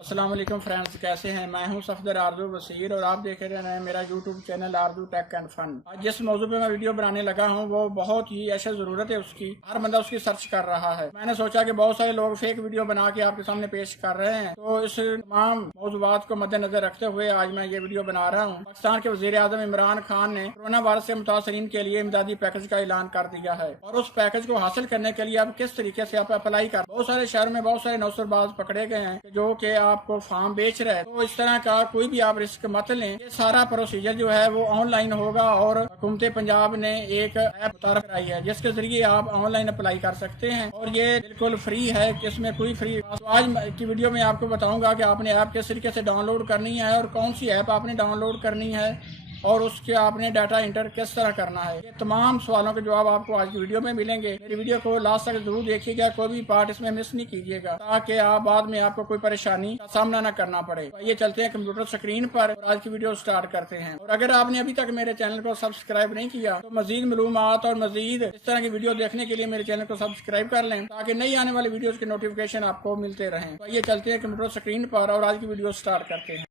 अस्सलाम वालेकुम फ्रेंड्स, कैसे हैं। मैं हूं सफदर आरजू वसीर और आप देख रहे हैं मेरा YouTube channel Aarzoo take and fun. आज जिस मौजू पे मैं वीडियो बनाने लगा हूं वो बहुत ही ऐसा ज़रूरत है उसकी, हर बंदा उसकी सर्च कर रहा है। मैंने सोचा कि बहुत सारे लोग फेक वीडियो बना के आपके सामने पेश कर रहे हैं, तो इस तमाम मौजूदात को मद्देनजर रखते हुए आज मैं ये वीडियो बना रहा हूँ। पाकिस्तान के वज़ीर आज़म इमरान खान ने कोरोना वायरस से मुतासरीन के लिए इमदादी पैकेज का ऐलान कर दिया है और उस पैकेज को हासिल करने के लिए अब किस तरीके से आप अप्लाई कर। बहुत सारे शहर में बहुत सारे नौसरबाज पकड़े गए हैं जो कि आपको फार्म बेच रहे हैं, तो इस तरह का कोई भी आप रिस्क मत लें। ये सारा प्रोसीजर जो है वो ऑनलाइन होगा और हुकूमत पंजाब ने एक ऐप मुतारफ कराई है जिसके जरिए आप ऑनलाइन अप्लाई कर सकते हैं और ये बिल्कुल फ्री है, इसमें कोई फ्री। तो आज की वीडियो में आपको बताऊंगा कि आपने ऐप किस तरीके से डाउनलोड करनी है और कौन सी ऐप आपने डाउनलोड करनी है और उसके आपने डाटा इंटर किस तरह करना है। ये तमाम सवालों के जवाब आपको आज की वीडियो में मिलेंगे। मेरी वीडियो को लास्ट तक जरूर देखिएगा, कोई भी पार्ट इसमें मिस नहीं कीजिएगा ताकि आप बाद में आपको कोई परेशानी का सामना न करना पड़े। तो ये चलते हैं कंप्यूटर स्क्रीन पर और आज की वीडियो स्टार्ट करते हैं। और अगर आपने अभी तक मेरे चैनल को सब्सक्राइब नहीं किया तो मजीद मालूमात और मजीद इस तरह की वीडियो देखने के लिए मेरे चैनल को सब्सक्राइब कर लें ताकि नई आने वाली वीडियो के नोटिफिकेशन आपको मिलते रहें। तो ये चलते हैं कंप्यूटर स्क्रीन पर और आज की वीडियो स्टार्ट करते हैं।